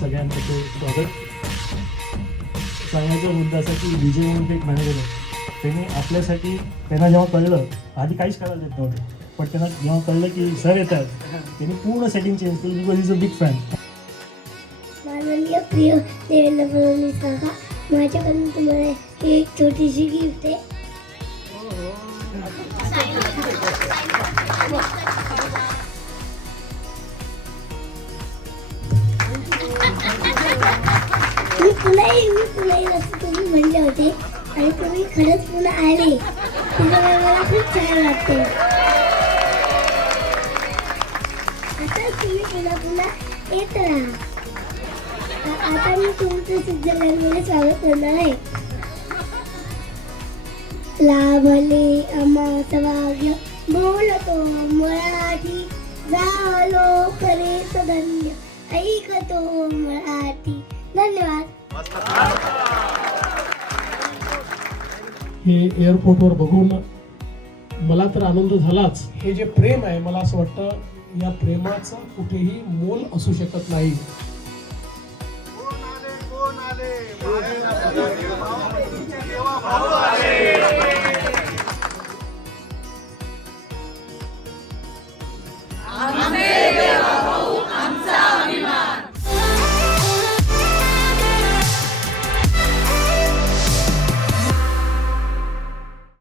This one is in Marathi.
सगळ्यांचं ते स्वागत. सांगायचा मुद्दा विजय म्हणून एक मॅनेजर आहे त्यांनी आपल्यासाठी त्यांना जेव्हा कळलं आधी काहीच करायला देत नव्हतं. पण त्यांना जेव्हा कळलं की सर येतात त्यांनी पूर्ण सेटिंग चेंज केली. Because is a big fan प्रिय देवेंद्र माझ्याकडून तुम्हाला ही छोटीशी गिफ्ट आहे. हो, हो. मी तुलाही मी तुलाही असं तुम्ही म्हणले होते? आणि तुम्ही खरंच पुन्हा आले. त्याच्यामुळे मला खूप छान वाटते. आता तुम्ही पुन्हा पुन्हा येत राहा. आता मी तुमचं स्वित्झर्लंडमध्ये स्वागत करणार आहे. लाभले अमा सभाग्य बोलतो मराठी झालो खरे सधन्य ऐकतो मराठी. धन्यवाद. हे एअरपोर्टवर बघून मला तर आनंद झालाच. हे जे प्रेम आहे मला असं वाटतं या प्रेमाचं कुठेही मोल असू शकत नाही.